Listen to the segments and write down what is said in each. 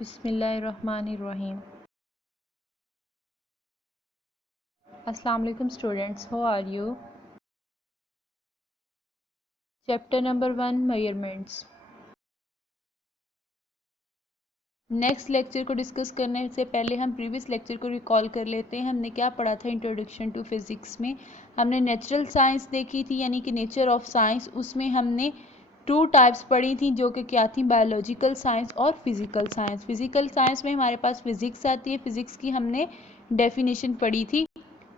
बिस्मिल्लाहिर्रहमानिर्रहीम। अस्सलाम वालेकुम students, how are you? Chapter number 1 measurements. Next lecture को डिस्कस करने से पहले हम प्रीवियस लेक्चर को रिकॉल कर लेते हैं। हमने क्या पढ़ा था इंट्रोडक्शन टू फिज़िक्स में? हमने नेचुरल साइंस देखी थी, यानी कि नेचर ऑफ साइंस। उसमें हमने 2 टाइप्स पढ़ी थी, जो कि क्या थी? बायोलॉजिकल साइंस और फिज़िकल साइंस। फिज़िकल साइंस में हमारे पास फिज़िक्स आती है, फिज़िक्स की हमने डेफिनेशन पढ़ी थी।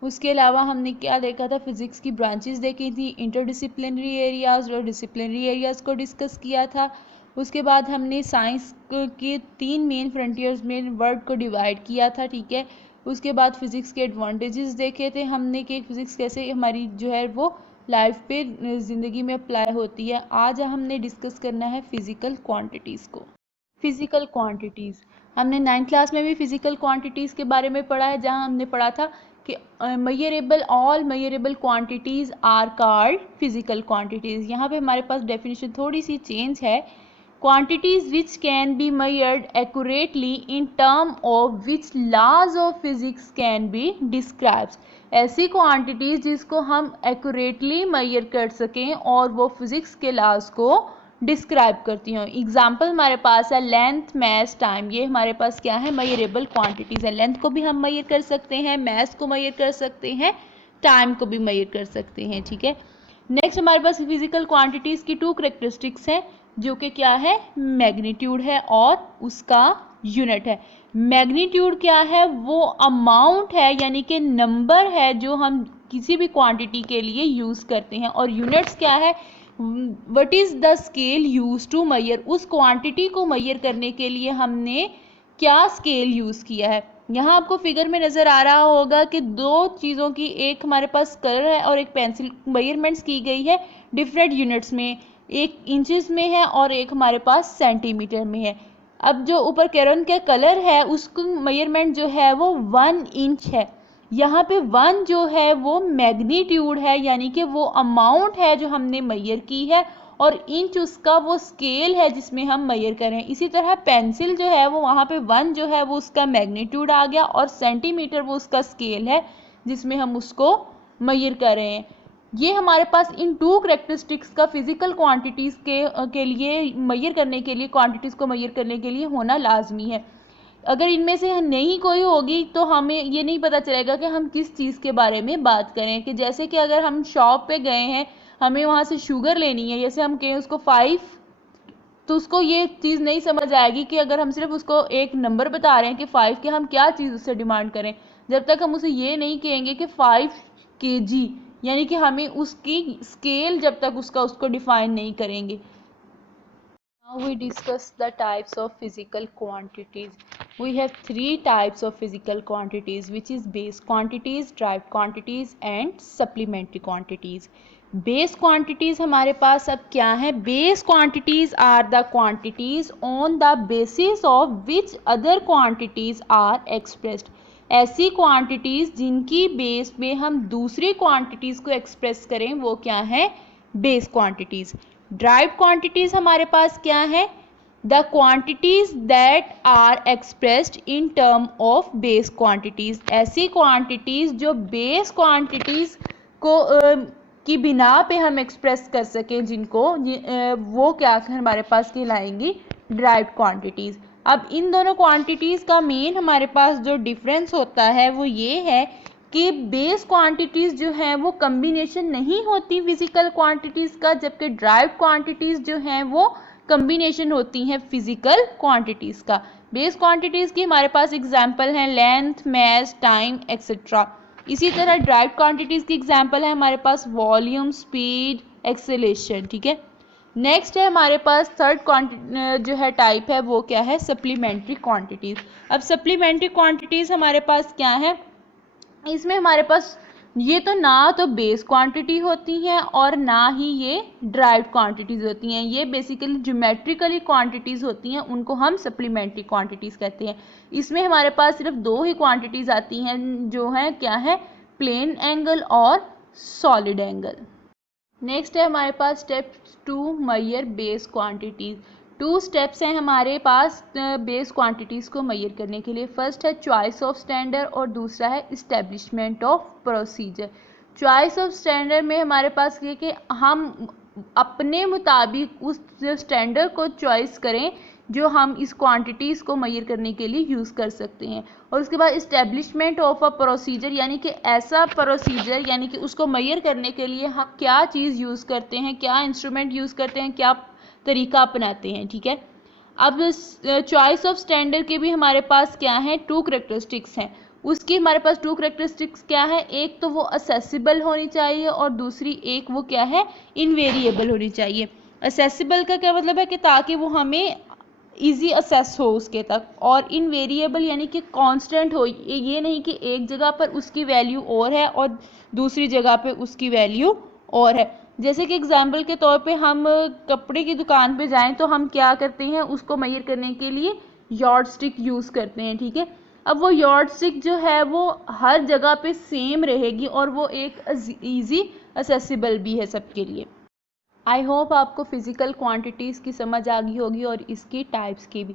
उसके अलावा हमने क्या देखा था? फिज़िक्स की ब्रांचेस देखी थी, इंटरडिसिप्लिनरी एरियाज़ और डिसिप्लिनरी एरियाज़ को डिस्कस किया था। उसके बाद हमने साइंस के 3 मेन फ्रंटियर्स में वर्ल्ड को डिवाइड किया था, ठीक है। उसके बाद फिज़िक्स के एडवांटेजेस देखे थे हमने कि फ़िज़िक्स कैसे हमारी जो है वो लाइफ पे ज़िंदगी में अप्लाई होती है। आज हमने डिस्कस करना है फ़िज़िकल क्वांटिटीज़ को। फ़िज़िकल क्वांटिटीज़ हमने 9th क्लास में भी फ़िज़िकल क्वांटिटीज़ के बारे में पढ़ा है, जहाँ हमने पढ़ा था कि all measurable quantities are called physical quantities. यहाँ पे हमारे पास डेफिनेशन थोड़ी सी चेंज है। Quantities which can be measured accurately in term of which laws of physics can be describes. ऐसी क्वांटिटीज़ जिसको हम एक्यूरेटली मेजर कर सकें और वो फिज़िक्स के लॉज को डिस्क्राइब करती हूँ। एग्जाम्पल हमारे पास है लेंथ, मैस, टाइम। ये हमारे पास क्या है? मेजरेबल क्वांटिटीज़ है। लेंथ को भी हम मेजर कर सकते हैं, मैस को मेजर कर सकते हैं, टाइम को भी मेजर कर सकते हैं, ठीक है। नेक्स्ट हमारे पास फिजिकल क्वांटिटीज़ की 2 करेक्टरिस्टिक्स हैं, जो कि क्या है? मैग्नीट्यूड है और उसका यूनिट है। मैग्नीट्यूड क्या है? वो अमाउंट है, यानी कि नंबर है जो हम किसी भी क्वांटिटी के लिए यूज़ करते हैं। और यूनिट्स क्या है? What is the scale use to measure. उस क्वांटिटी को मेजर करने के लिए हमने क्या स्केल यूज़ किया है। यहाँ आपको फिगर में नज़र आ रहा होगा कि 2 चीज़ों की, एक हमारे पास कलर है और एक पेंसिल, मेजरमेंट्स की गई है डिफरेंट यूनिट्स में। एक इंचेस में है और एक हमारे पास सेंटीमीटर में है। अब जो ऊपर कैरन का कलर है, उसको मेजरमेंट जो है वो 1 इंच है। यहाँ पे 1 जो है वो मैग्नीट्यूड है, यानी कि वो अमाउंट है जो हमने मेजर की है, और इंच उसका वो स्केल है जिसमें हम मेजर करें। इसी तरह पेंसिल जो है वो वहाँ पे 1 जो है वो उसका मैग्नीट्यूड आ गया, और सेंटीमीटर वो उसका स्केल है जिसमें हम उसको मेजर कर रहे हैं। ये हमारे पास इन 2 करेक्टरिस्टिक्स का फिजिकल क्वांटिटीज़ के लिए मेजर करने के लिए, क्वांटिटीज़ को मेजर करने के लिए होना लाजमी है। अगर इनमें से नहीं कोई होगी तो हमें ये नहीं पता चलेगा कि हम किस चीज़ के बारे में बात करें। कि जैसे कि अगर हम शॉप पे गए हैं, हमें वहाँ से शुगर लेनी है, जैसे हम कहें उसको 5, तो उसको ये चीज़ नहीं समझ आएगी कि अगर हम सिर्फ उसको एक नंबर बता रहे हैं कि 5 के, हम क्या चीज़ उससे डिमांड करें, जब तक हम उसे ये नहीं कहेंगे कि 5 kg, यानी कि हमें उसकी स्केल जब तक उसको डिफाइन नहीं करेंगे। Now we discuss the types of physical quantities. We have 3 types of physical quantities, which is base quantities, derived quantities and supplementary quantities. Base quantities हमारे पास अब क्या है? Base quantities are the quantities on the basis of which other quantities are expressed. ऐसी quantities जिनकी base पे हम दूसरी quantities को एक्सप्रेस करें, वो क्या है? Base quantities. ड्राइव्ड क्वांटिटीज़ हमारे पास क्या है? The quantities that are expressed in term of base quantities. ऐसी क्वांटिटीज़ जो बेस क्वांटिटीज़ को की बिना पे हम एक्सप्रेस कर सकें, जिनको वो क्या हमारे पास कहलाएंगी? Derived quantities. अब इन दोनों क्वांटिटीज़ का मेन हमारे पास जो डिफरेंस होता है वो ये है कि बेस क्वांटिटीज़ जो हैं वो कम्बिनेशन नहीं होती फिजिकल क्वांटिटीज़ का, जबकि ड्राइव्ड क्वांटिटीज़ जो हैं वो कम्बिनेशन होती हैं फिजिकल क्वांटिटीज़ का। बेस क्वांटिटीज़ की हमारे पास एग्जांपल हैं लेंथ, मैस, टाइम एक्सेट्रा। इसी तरह ड्राइव्ड क्वांटिटीज़ की एग्जांपल है हमारे पास वॉल्यूम, स्पीड, एक्सेलेरेशन, ठीक है। नेक्स्ट है हमारे पास थर्ड जो है टाइप है, वो क्या है? Supplementary quantities. अब सप्लीमेंट्री क्वांटिटीज़ हमारे पास क्या है? इसमें हमारे पास ये तो ना तो बेस क्वांटिटी होती हैं और ना ही ये ड्राइव्ड क्वांटिटीज़ होती हैं। ये बेसिकली ज्योमेट्रिकली क्वांटिटीज़ होती हैं, उनको हम सप्लीमेंट्री क्वांटिटीज़ कहते हैं। इसमें हमारे पास सिर्फ 2 ही क्वांटिटीज़ आती हैं, जो हैं क्या है? प्लेन एंगल और सॉलिड एंगल। नेक्स्ट है हमारे पास step 2 measure base quantities. 2 steps हैं हमारे पास बेस क्वांटिटीज़ को मेजर करने के लिए। फर्स्ट है चॉइस ऑफ स्टैंडर्ड और दूसरा है establishment of procedure. Choice of standard में हमारे पास ये कि हम अपने मुताबिक उस स्टैंडर्ड को चॉइस करें जो हम इस क्वांटिटीज़ को मेजर करने के लिए यूज़ कर सकते हैं। और उसके बाद इस्टेब्लिशमेंट ऑफ अ प्रोसीजर, यानी कि ऐसा प्रोसीजर, यानी कि उसको मेजर करने के लिए हम क्या चीज़ यूज़ करते हैं, क्या इंस्ट्रूमेंट यूज़ करते हैं, क्या तरीका अपनाते हैं। ठीक है, अब चॉइस ऑफ स्टैंडर्ड के भी हमारे पास क्या है, 2 करेक्टरिस्टिक्स हैं। उसकी हमारे पास 2 करेक्टरिस्टिक्स क्या है, एक तो वो असेसिबल होनी चाहिए और दूसरी एक वो क्या है, इनवेरिएबल होनी चाहिए। असेसिबल का क्या मतलब है कि ताकि वो हमें इजी असेस हो उसके तक, और इनवेरिएबल यानी कि कांस्टेंट हो, ये नहीं कि एक जगह पर उसकी वैल्यू और है और दूसरी जगह पे उसकी वैल्यू और है। जैसे कि एग्जाम्पल के तौर पे हम कपड़े की दुकान पे जाएं तो हम क्या करते हैं, उसको मेजर करने के लिए यॉर्ड स्टिक यूज़ करते हैं। ठीक है, अब वो यॉर्ड स्टिक जो है वो हर जगह पे सेम रहेगी और वो एक ईजी असेसिबल भी है सबके लिए। आई होप आपको फ़िज़िकल क्वांटिटीज़ की समझ आ गई होगी और इसकी टाइप्स की भी।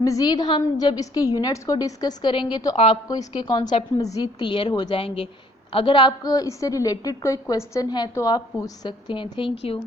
मज़ीद हम जब इसके यूनिट्स को डिस्कस करेंगे तो आपको इसके कॉन्सेप्ट मज़ीद क्लियर हो जाएंगे। अगर आपको इससे रिलेटेड कोई क्वेश्चन है तो आप पूछ सकते हैं। Thank you.